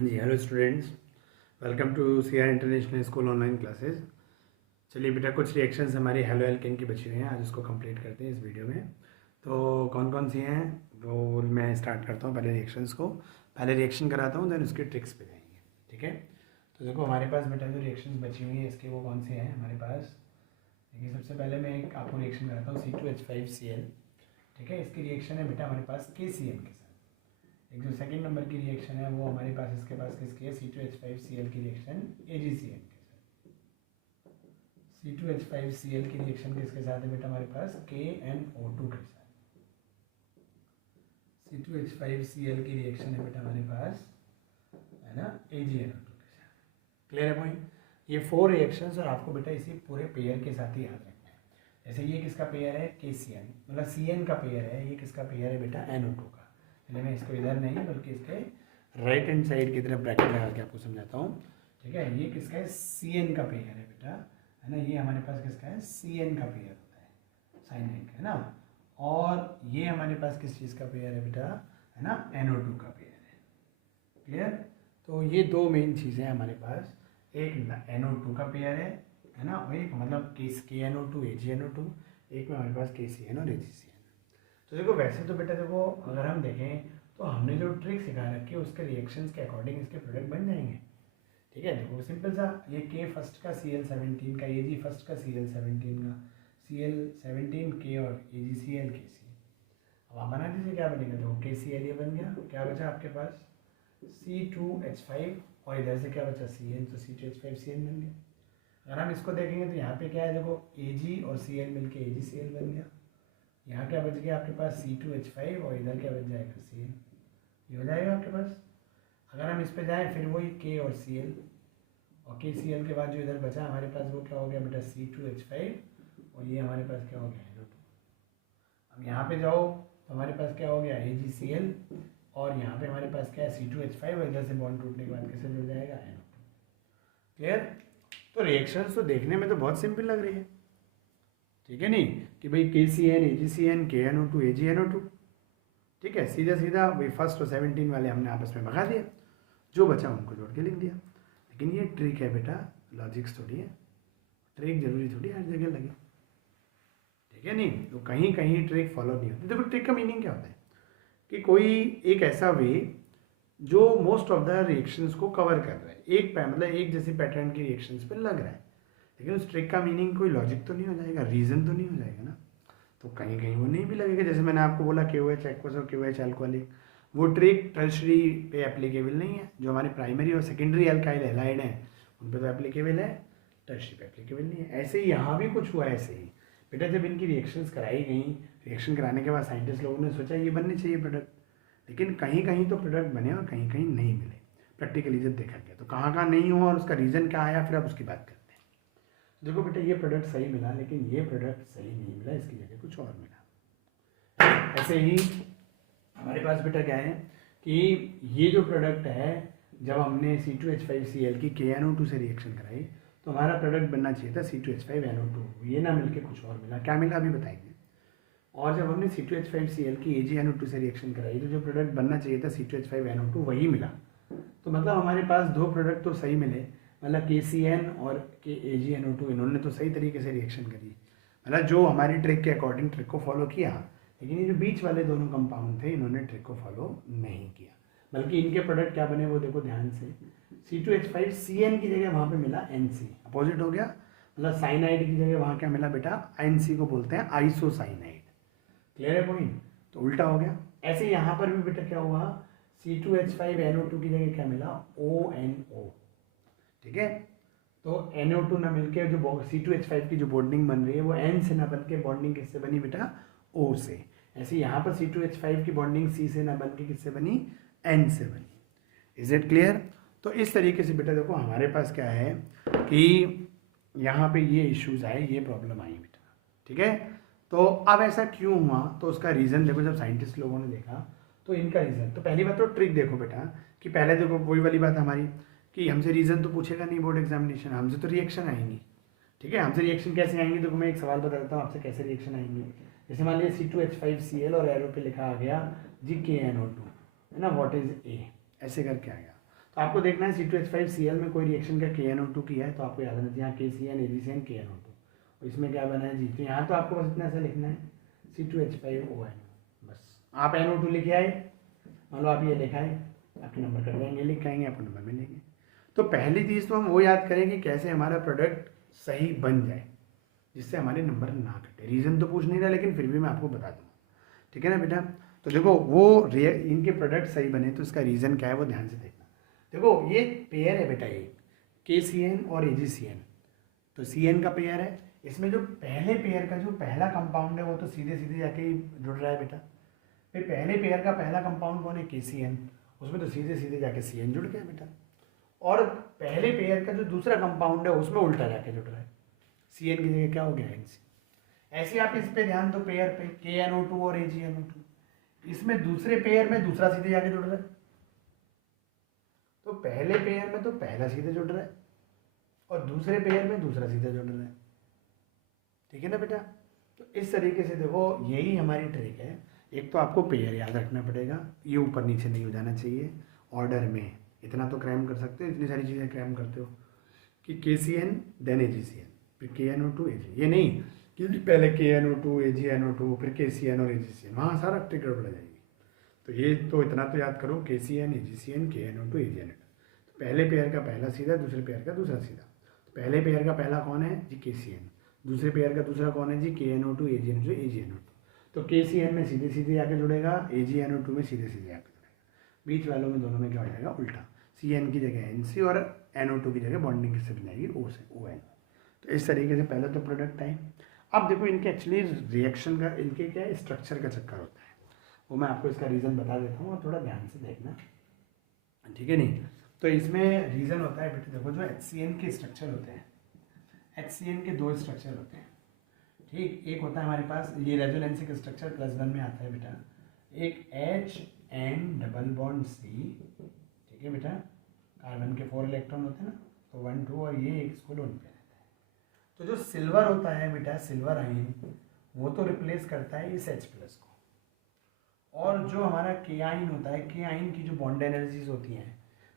हाँ जी, hello students, welcome to C R international school online classes. चलिए बेटा, कुछ रिएक्शंस हमारी हेलो एल्केन की बची हुई हैं, आज उसको कंप्लीट करते हैं इस वीडियो में। तो कौन कौन सी हैं वो मैं स्टार्ट करता हूँ। पहले रिएक्शंस को पहले रिएक्शन कराता हूँ, देन उसके ट्रिक्स पे जाएंगे, ठीक है। तो देखो हमारे पास बेटा जो रिएक्शंस बची हुई हैं इसके वो कौन से हैं हमारे पास। देखिए सबसे पहले मैं एक आपको रिएक्शन कराता हूँ C2H5Cl, ठीक है। इसकी रिएक्शन है बेटा हमारे पास KCl के साथ। एक जो सेकंड नंबर की रिएक्शन है वो हमारे पास इसके पास किसकी है, C2H5Cl की रिएक्शन AgCl के साथ। C2H5Cl की रिएक्शन किसके साथ है बेटा हमारे पास, KNO2 के साथ। C2H5Cl की रिएक्शन है बेटा हमारे पास, है ना, AgNO2 के साथ। क्लियर है पॉइंट। ये 4 रिएक्शंस और आपको बेटा इसी पूरे पेयर के साथ ही याद रखना है। जैसे ये किसका पेयर है, KCN, मतलब CN का पेयर है, ये किसका पेयर है बेटा, NO2 का। मैं इसको इधर नहीं बल्कि इसके राइट हैंड साइड की तरफ ब्रैकेट लगा के आपको समझाता हूँ, ठीक है। ये किसका है, CN का पेयर है बेटा, है ना। ये हमारे पास किसका है, CN का पेयर होता है, साइनाइड का, है ना। और ये हमारे पास किस चीज़ का पेयर है बेटा, है ना, NO2 का पेयर है। क्लियर। तो ये दो मेन चीज़ें हैं हमारे पास, एक NO2 का पेयर है ना, और एक मतलब KNO2 AgNO2, एक में हमारे पास KCN और AgCN। तो देखो वैसे तो बेटा देखो अगर हम देखें तो हमने जो ट्रिक सिखा रखी है उसके रिएक्शंस के अकॉर्डिंग इसके प्रोडक्ट बन जाएंगे, ठीक है। देखो सिंपल सा, ये K फर्स्ट का Cl17 का, Ag फर्स्ट का Cl17 का, Cl17 K और AgCl KC। अब आप बना दीजिए क्या बनेगा, देखो KCl ये बन गया, क्या बचा आपके पास C2H5 और इधर से क्या बचा Cn, तो C2H5Cn बन गया। अगर हम इसको देखेंगे तो यहाँ पे क्या है, देखो Ag और Cl मिलके AgCl बन गया। यहाँ क्या बच गया आपके पास C2H5 और इधर क्या बच जाएगा Cl, ये हो जाएगा आपके पास। अगर हम इस पे जाएं फिर वही K और Cl, और KCl के बाद जो इधर बचा हमारे पास वो क्या हो गया बेटा C2H5 और ये हमारे पास क्या हो गया NO2। अब यहाँ पे जाओ तो हमारे पास क्या हो गया AgCl और यहाँ पे हमारे पास क्या है C2H5 और इधर से बॉन्ड टूटने के बाद कैसे जुड़ जाएगा NO2। क्लियर। तो रिएक्शंस तो देखने में तो बहुत सिंपल लग रही है, ठीक है नहीं, कि भाई KCN AgCN KNO2 AgNO2, ठीक है। सीधा सीधा वही फर्स्ट और 17 वाले हमने आपस में भगा दिया, जो बचा उनको जोड़ के लिख दिया। लेकिन ये ट्रिक है बेटा, लॉजिक्स थोड़ी है, ट्रिक जरूरी थोड़ी हर जगह लगे, ठीक है नहीं। तो कहीं कहीं ट्रिक फॉलो नहीं होती। देखो ट्रिक का मीनिंग क्या होता है कि कोई एक ऐसा वे जो मोस्ट ऑफ द रिएक्शंस को कवर कर रहा है, एक मतलब एक जैसी पैटर्न की रिएक्शंस पे लग रहा है, लेकिन उस ट्रिक का मीनिंग कोई लॉजिक तो नहीं हो जाएगा, रीज़न तो नहीं हो जाएगा ना। तो कहीं कहीं वो नहीं भी लगेगा। जैसे मैंने आपको बोला KOH एक्वस और KOH अल्कोहलिक, वो ट्रिक टर्शरी पे एप्लीकेबल नहीं है। जो हमारे प्राइमरी और सेकेंडरी अल्काइल हैलाइड हैं उन पे तो एप्लीकेबल है, टर्शरी पे एप्लीकेबल नहीं है। ऐसे ही यहाँ भी कुछ हुआ ऐसे ही बेटा, जब इनकी रिएक्शंस कराई गई, रिएक्शन कराने के बाद साइंटिस्ट लोगों ने सोचा ये बनने चाहिए प्रोडक्ट, लेकिन कहीं कहीं तो प्रोडक्ट बने और कहीं कहीं नहीं मिले। प्रैक्टिकली जब देखा गया तो कहाँ कहाँ नहीं हुआ और उसका रीज़न क्या आया, फिर आप उसकी बात करते हैं। देखो बेटा ये प्रोडक्ट सही मिला, लेकिन ये प्रोडक्ट सही नहीं मिला, इसकी जगह कुछ और मिला। ऐसे ही हमारे पास बेटा क्या है कि ये जो प्रोडक्ट है, जब हमने C2H5Cl की KNO2 से रिएक्शन कराई तो हमारा प्रोडक्ट बनना चाहिए था C2H5NO2, ये ना मिलके कुछ और मिला। क्या मिला अभी बताएंगे। और जब हमने C2H5Cl की AgNO2 से रिएक्शन कराई तो जो प्रोडक्ट बनना चाहिए था C2H5NO2 वही मिला। तो मतलब हमारे पास दो प्रोडक्ट तो सही मिले, मतलब KCN और AgNO2 इन्होंने तो सही तरीके से रिएक्शन करी, मतलब जो हमारी ट्रिक के अकॉर्डिंग ट्रिक को फॉलो किया। लेकिन ये जो बीच वाले दोनों कंपाउंड थे इन्होंने ट्रिक को फॉलो नहीं किया, बल्कि इनके प्रोडक्ट क्या बने वो देखो ध्यान से। C2H5Cn की जगह वहाँ पे मिला NC, अपोजिट हो गया। मतलब साइनाइड की जगह वहाँ क्या मिला बेटा, NC को बोलते हैं आइसोसाइनाइड। क्लियर है पॉइंट। तो उल्टा हो गया। ऐसे यहाँ पर भी बेटा क्या हुआ, C2H5NO2 की जगह क्या मिला, ONO, ठीक है। तो NO2 ना मिलके जो C2H5 की जो बॉन्डिंग बन रही है वो N से ना बन के बॉन्डिंग किससे बनी बेटा, O से। ऐसे यहाँ पर C2H5 की बॉन्डिंग C से ना बन के किससे बनी, N से बनी। Is it clear. तो इस तरीके से बेटा देखो हमारे पास क्या है कि यहाँ पे ये इश्यूज आए, ये प्रॉब्लम आई बेटा, ठीक है। तो अब ऐसा क्यों हुआ, तो उसका रीज़न देखो, जब साइंटिस्ट लोगों ने देखा तो इनका रीज़न, तो पहली बात तो ट्रिक देखो बेटा कि पहले देखो वही वाली बात हमारी कि हमसे रीज़न तो पूछेगा नहीं बोर्ड एग्जामिनेशन, हमसे तो रिएक्शन आएंगी, ठीक है। हमसे रिएक्शन कैसे आएंगी, तो मैं एक सवाल बता देता हूँ आपसे कैसे रिएक्शन आएंगी। जैसे मान लिया C2H5Cl और एरो पे लिखा आ गया जी KNO2, है ना, व्हाट इज A, ऐसे करके आ गया। तो आपको देखना है C2H5Cl में कोई रिएक्शन का KNO2 किया है तो आपको याद रखना चाहिए यहाँ KCN AgCN KNO2, और इसमें क्या बना है जी। तो यहाँ तो आपको बस इतना ऐसा लिखना है C2H5ONO, बस आप NO2 लिखे आए, मान लो आप ये लिखा है, आपके नंबर कर देंगे, लिख आएंगे आपको नंबर मिलेंगे। तो पहली चीज़ तो हम वो याद करें कि कैसे हमारा प्रोडक्ट सही बन जाए जिससे हमारे नंबर ना कटे। रीज़न तो पूछ नहीं रहा लेकिन फिर भी मैं आपको बता दूँगा, ठीक है ना बेटा। तो देखो वो इनके प्रोडक्ट सही बने तो इसका रीज़न क्या है वो ध्यान से देखना। देखो ये पेयर है बेटा, ये KCN और AgCN, तो CN का पेयर है। इसमें जो पहले पेयर का जो पहला कंपाउंड है वो तो सीधे सीधे जाके ही जुड़ रहा है बेटा। फिर पहले पेयर का पहला कंपाउंड कौन है, KCN, उसमें तो सीधे सीधे जाके CN जुड़ गया बेटा। और पहले पेयर का जो दूसरा कंपाउंड है उसमें उल्टा जाके जुड़ रहा है, CN की जगह क्या हो गया, NC। ऐसे आप इस पे ध्यान दो, पेयर पे KNO2 और AgNO2, इसमें दूसरे पेयर में दूसरा सीधे जाके जुड़ रहा है, तो पहले पेयर में तो पहला सीधे जुड़ रहा है और दूसरे पेयर में दूसरा सीधे जुड़ रहा है, ठीक है ना बेटा। तो इस तरीके से देखो यही हमारी ट्रिक है। एक तो आपको पेयर याद रखना पड़ेगा, ये ऊपर नीचे नहीं हो जाना चाहिए, ऑर्डर में इतना तो क्रैम कर सकते हो, इतनी सारी चीज़ें क्रैम करते हो कि KCN देन AgCN फिर KNO2 Ag, ये नहीं कि पहले KNO2 AgNO2 फिर KCN और AgCN, वहाँ सारा ट्रिक गड़बड़ जाएगी। तो ये तो इतना तो याद करो, KCN AgCN KNO2 AgNO2, तो पहले पेयर का पहला सीधा, दूसरे पेयर का दूसरा सीधा। तो पहले पेयर का पहला कौन है जी, KCN, दूसरे पेयर का दूसरा कौन है जी, KNO2 AgNO2। तो KCN में सीधे सीधे आके जुड़ेगा, AgNO2 में सीधे सीधे आके जुड़ेगा, बीच वालों में दोनों में क्या हो जाएगा उल्टा, CN की जगह NC और NO2 की जगह बॉन्डिंग किससे बन जाएगी, O से, ON। तो इस तरीके से पहले तो प्रोडक्ट आए। अब देखो इनके एक्चुअली रिएक्शन का, इनके क्या है, स्ट्रक्चर का चक्कर होता है, वो मैं आपको इसका रीज़न बता देता हूँ और थोड़ा ध्यान से देखना, ठीक है नहीं। तो इसमें रीज़न होता है बेटे, देखो जो HCN के स्ट्रक्चर होते हैं, HCN के दो स्ट्रक्चर होते हैं, ठीक। एक होता है हमारे पास ये रेजोनेंसिक स्ट्रक्चर +1 में आता है बेटा, एक HN डबल बॉन्ड C, ठीक है बेटा, कार्बन के 4 इलेक्ट्रॉन होते हैं ना, तो 1 2 और ये एक इसको लोन पे रहता है। तो जो सिल्वर होता है बेटा, सिल्वर आयन, वो तो रिप्लेस करता है इस H+ को, और जो हमारा K आयन होता है, K आयन की जो बॉन्ड एनर्जीज होती हैं,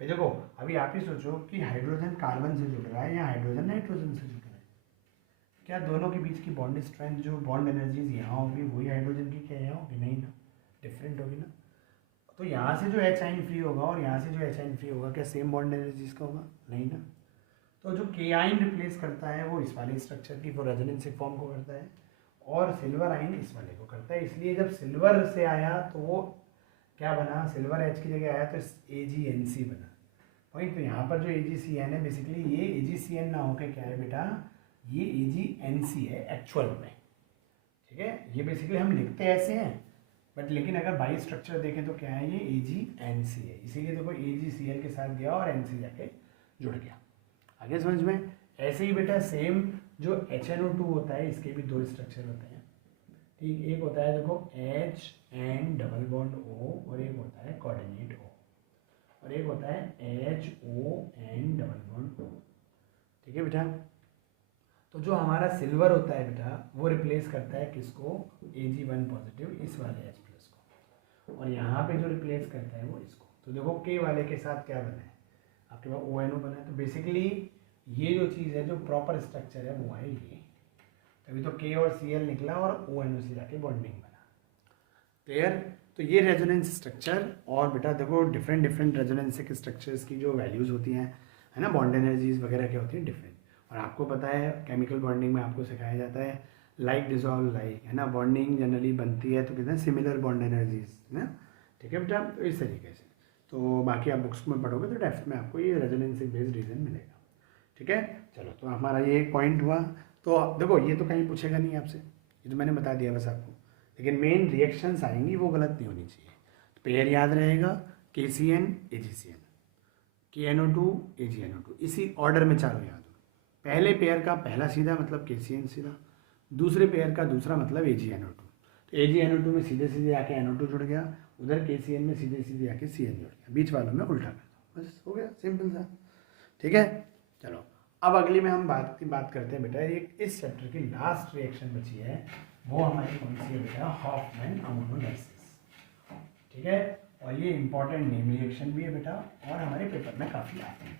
भाई देखो अभी आप ही सोचो कि हाइड्रोजन कार्बन से जुड़ रहा है या हाइड्रोजन नाइट्रोजन से जुड़ रहा है, क्या दोनों के बीच की बॉन्ड स्ट्रेंथ जो बॉन्ड एनर्जीज यहाँ होगी वही हाइड्रोजन की क्या यहाँ होगी, नहीं ना, डिफरेंट होगी ना। तो यहाँ से जो H आयन फ्री होगा और यहाँ से जो H आयन फ्री होगा, क्या सेम बॉन्ड एनर्जीज का होगा, नहीं ना। तो जो K आयन रिप्लेस करता है वो इस वाले स्ट्रक्चर की, वो रेजोनेंसिक फॉर्म को करता है, और सिल्वर आयन इस वाले को करता है। इसलिए जब सिल्वर से आया तो वो क्या बना, सिल्वर H की जगह आया तो AgNC बना, वही। तो यहाँ पर जो AgCN है, बेसिकली ये AgCN ना होकर क्या है बेटा, ये AgNC है एक्चुअल में, ठीक है। ये बेसिकली हम लिखते ऐसे हैं बट लेकिन अगर बाई स्ट्रक्चर देखें तो क्या है, ये AgNC है, इसीलिए देखो AgCl के साथ गया और NC जाके जुड़ गया। आगे समझ में। ऐसे ही बेटा सेम जो HNO2 होता है, इसके भी दो स्ट्रक्चर होते हैं, ठीक। एक होता है देखो HN डबल बॉन्ड O और एक होता है कोऑर्डिनेट O, और एक होता है HON डबल बॉन्ड O, ठीक है बेटा। तो जो हमारा सिल्वर होता है बेटा, वो रिप्लेस करता है किसको, Ag1 पॉजिटिव, इस वाले H+ को, और यहाँ पे जो रिप्लेस करता है वो इसको। तो देखो K वाले के साथ क्या बना है, आपके पास ONO बना है। तो बेसिकली ये जो चीज़ है, जो प्रॉपर स्ट्रक्चर है वो है ये, तभी तो K और Cl निकला और ONO से जाके बॉन्डिंग बना, क्लियर। तो ये रेजोनेंस स्ट्रक्चर, और बेटा देखो डिफरेंट डिफरेंट रेजोनेंसिक स्ट्रक्चर्स की जो वैल्यूज़ होती हैं, है ना, बॉन्ड एनर्जीज वगैरह क्या होती हैं, डिफरेंट। और आपको पता है केमिकल बॉन्डिंग में आपको सिखाया जाता है लाइक डिजॉल्व लाइक, है ना, बॉन्डिंग जनरली बनती है तो कहते हैं सिमिलर बॉन्ड एनर्जीज, है ना, ठीक है बेटा। तो इस तरीके से, तो बाकी आप बुक्स में पढ़ोगे तो डेप्थ में आपको ये रेजोनेंसिक बेस्ड रीजन मिलेगा, ठीक है। चलो तो हमारा ये एक पॉइंट हुआ। तो देखो ये तो कहीं पूछेगा नहीं आपसे, ये तो मैंने बता दिया बस आपको, लेकिन मेन रिएक्शंस आएंगी वो गलत नहीं होनी चाहिए। तो पेयर याद रहेगा KCN AgCN, KNO2 AgNO2, इसी ऑर्डर में चारों याद हो। पहले पेयर का पहला सीधा मतलब KCN सीधा, दूसरे पेयर का दूसरा मतलब AgNO2। तो AgNO2 में सीधे सीधे आके NO2 जुड़ गया, उधर KCN में सीधे सीधे आके CN जुड़ गया, बीच वालों में उल्टा कर दो, बस हो गया, सिंपल सा, ठीक है। चलो अब अगली में हम बात करते हैं बेटा, एक इस चैप्टर की लास्ट रिएक्शन बची है, वो हमारी कौन सी है बेटा, हॉफमैन अमोनोलाइसिस, ठीक है। और ये इंपॉर्टेंट नेम रिएक्शन भी है बेटा, और हमारे पेपर में काफ़ी आते हैं।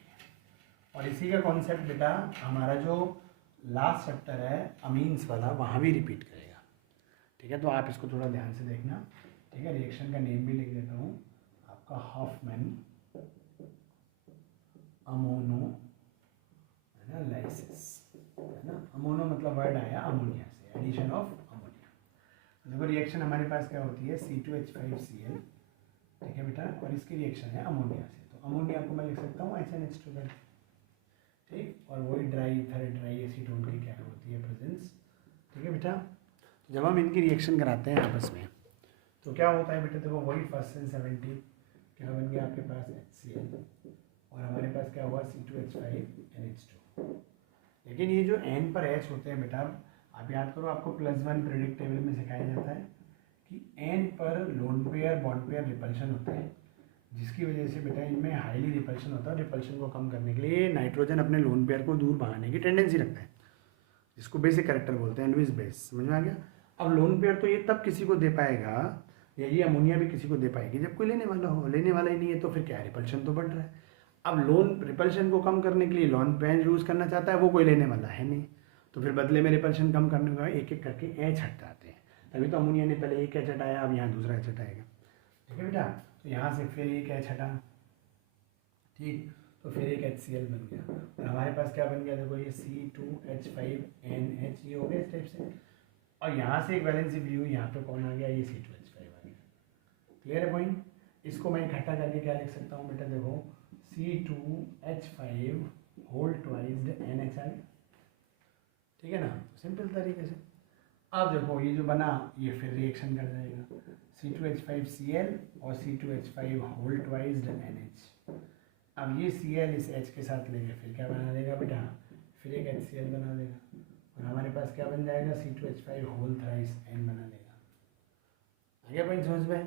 और इसी का कॉन्सेप्ट बेटा हमारा जो लास्ट चैप्टर है अमीन्स वाला, वहाँ भी रिपीट करेगा। ठीक है, तो आप इसको थोड़ा ध्यान से देखना। ठीक है, रिएक्शन का नेम भी लिख देता हूँ आपका, हॉफमैन अमोनो है ना लाइसिस, है ना। अमोनो मतलब वर्ड आया अमोनिया से, एडिशन ऑफ अमोनिया। देखो रिएक्शन हमारे पास क्या होती है, C2H5Cl। ठीक है बेटा, और इसकी रिएक्शन है अमोनिया से, तो अमोनिया को मैं लिख सकता हूँ HNH2 करके। ठीक, और वही ड्राई ड्राई एसीटोन की क्या होती है प्रेजेंस। ठीक है बेटा, तो जब हम इनकी रिएक्शन कराते हैं आपस में तो क्या होता है बेटा, देखो वही फर्स्ट एंड 70 क्या बन गया आपके पास HCl, और हमारे पास क्या हुआ C2H5NH2। लेकिन ये जो N पर H होते हैं बेटा, आप याद करो, आपको +1 प्रेडिक्ट टेबल में सिखाया जाता है कि N पर lone pair bond pair repulsion होता है, जिसकी वजह से बेटा इनमें हाईली रिपल्शन होता है। रिपल्शन को कम करने के लिए नाइट्रोजन अपने लोन पेयर को दूर भगाने की टेंडेंसी रखता है, जिसको बेसिक कैरेक्टर बोलते हैं, एनविस बेस। समझ में आ गया। अब लोन पेयर तो ये तब किसी को दे पाएगा, या ये अमोनिया भी किसी को दे पाएगी जब कोई लेने वाला हो। लेने वाला ही नहीं है तो फिर क्या है, रिपल्शन तो बढ़ रहा है। अब लोन रिपल्शन को कम करने के लिए लोन पेयर यूज़ करना चाहता है, वो कोई लेने वाला है नहीं, तो फिर बदले में रिपल्शन कम करने का एक एक करके एच हट जाते हैं। तभी तो अमोनिया ने पहले एक एच हटाया, अब यहाँ दूसरा एच हटाएगा। ठीक है बेटा, तो यहाँ से फिर एक एच हटा, ठीक, तो फिर एक HCl बन गया, और हमारे पास क्या बन गया, देखो ये C2H5NH, ये हो गया इस टाइप से। और यहाँ से एक वैलेंसी फ्री हुई, यहाँ पे कौन आ गया, ये C2H5 आ गया। क्लियर है पॉइंट। इसको मैं इकट्ठा करके क्या लिख सकता हूँ बेटा, देखो C2H5 होल ट्वाइस्ड NH आ गया। ठीक है ना, सिंपल तरीके से। अब देखो ये जो बना ये फिर रिएक्शन कर जाएगा, C2H5Cl और C2H5 होल ट्वाइस्ड NH। अब ये Cl इस H के साथ लेंगे, फिर क्या बना देगा बेटा, फिर एक HCl बना देगा, और हमारे पास क्या बन जाएगा, C2H5 होल थ्राइस N बना देगा। आगे पॉइंट समझ में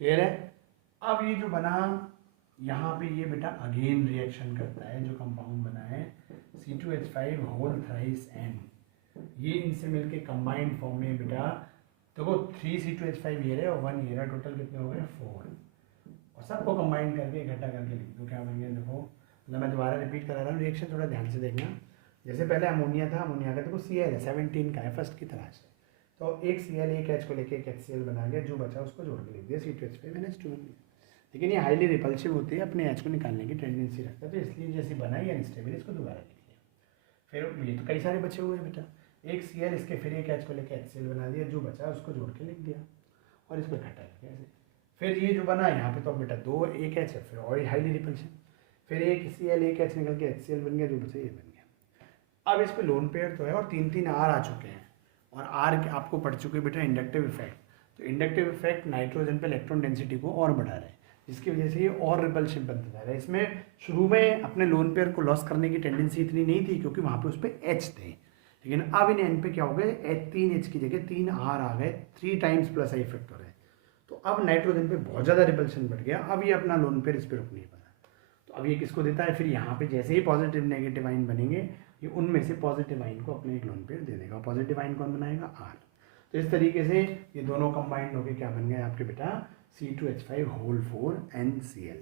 क्लियर है। अब ये जो बना यहाँ पे ये बेटा अगेन रिएक्शन करता है, जो कंपाउंड बना है C2H5 होल थ्राइस N, ये इनसे मिलके कंबाइंड फॉर्म में बेटा देखो 3 C2H5 ये रहे और 1 ये रहा, टोटल कितने हो गए 4, और सबको कंबाइन करके इकट्ठा करके लिख दो, क्या बन गया देखो। मतलब मैं दोबारा रिपीट करा रहा हूँ, रिएक्शन थोड़ा ध्यान से देखना। जैसे पहले अमोनिया था, अमोनिया का देखो Cl है 17 का है फर्स्ट की तरह से, तो एक Cl एक H को लेके एक HCl बना गया, जो बचा उसको जोड़ के लिख दिया C2H5NH2 बन गया। लेकिन ये हाईली रिपल्सिव होती है, अपने H को निकालने की टेंडेंसी रखता है, तो इसलिए जैसे बनाई अनस्टेबल, इसको दोबारा लिख लिया। फिर ये तो कई सारे बचे हुए हैं बेटा, एक Cl इसके फिर एक H को लेके HCl बना दिया, जो बचा उसको जोड़ के लिख दिया, और इसको इकट्ठा करके ऐसे। फिर ये जो बना यहाँ पे तो बेटा दो एक H है, फिर और हाईली रिपल्शन, फिर एक Cl एक H निकल के HCl बन गया, जो बचा ये बन गया। अब इस पे लोन पेयर तो है और 3 R आ चुके हैं, और R आपको पढ़ चुके बेटा इंडक्टिव इफेक्ट। तो इंडक्टिव इफेक्ट नाइट्रोजन पे इलेक्ट्रॉन डेंसिटी को और बढ़ा रहा है, जिसकी वजह से ये और रिपल्सिव बनता जा रहा है। इसमें शुरू में अपने लोन पेयर को लॉस करने की टेंडेंसी इतनी नहीं थी, क्योंकि वहाँ पे उस पर H थे, लेकिन अब इन N पे क्या हो गए, 3 H की जगह 3 R आ गए, 3 टाइम्स प्लस आई इफेक्ट हो रहा है। तो अब नाइट्रोजन पे बहुत ज़्यादा रिपल्शन बढ़ गया, अब ये अपना लोन पेयर इस पर रुक नहीं पाता। तो अब ये किसको देता है, फिर यहाँ पे जैसे ही पॉजिटिव नेगेटिव आइन बनेंगे, ये उनमें से पॉजिटिव आइन को अपने एक लोन पेयर दे देगा। पॉजिटिव आइन कौन बनाएगा, R। तो इस तरीके से ये दोनों कंबाइंड होकर क्या बन गए आपके बेटा, C2H5 होल 4 NCl।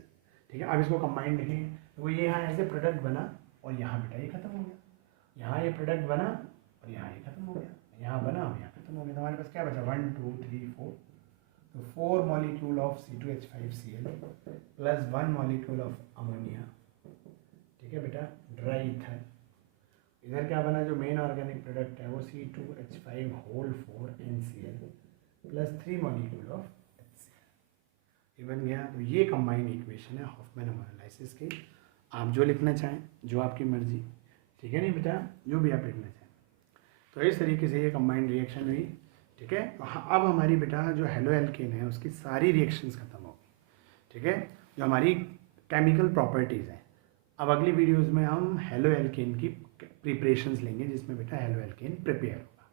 ठीक है, अब इसको कंबाइंड लिखेंगे, तो ये यहाँ ऐसे प्रोडक्ट बना, और यहाँ बेटा ये खत्म हो गया, यहाँ ये प्रोडक्ट बना और यहाँ ये खत्म हो गया, यहाँ बना और यहाँ खत्म हो गया। तो हमारे पास क्या बचा, 1 2 3 4, तो 4 molecule of C2H5Cl plus 1 molecule of ammonia. ठीक है बेटा, ड्राई ईथर। इधर क्या बना, जो मेन ऑर्गेनिक प्रोडक्ट है वो C2H5 whole 4 NCl plus 3 molecule of HCl, ये बन गया। तो ये कंबाइंड इक्वेशन है हॉफमैन अमोनोलाइसिस की। आप जो लिखना चाहें, जो आपकी मर्जी, ठीक है नहीं बेटा, जो भी आप लिखना चाहें। तो इस तरीके से ये कंबाइंड रिएक्शन हुई। ठीक है, तो अब हमारी बेटा जो हेलो एल्केन है उसकी सारी रिएक्शंस खत्म हो गई। ठीक है, जो हमारी केमिकल प्रॉपर्टीज़ हैं। अब अगली वीडियोस में हम हेलो एल्केन की प्रिपरेशंस लेंगे, जिसमें बेटा हेलो एल्केन प्रिपेयर होगा।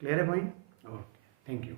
क्लियर है पॉइंट? Okay, thank you.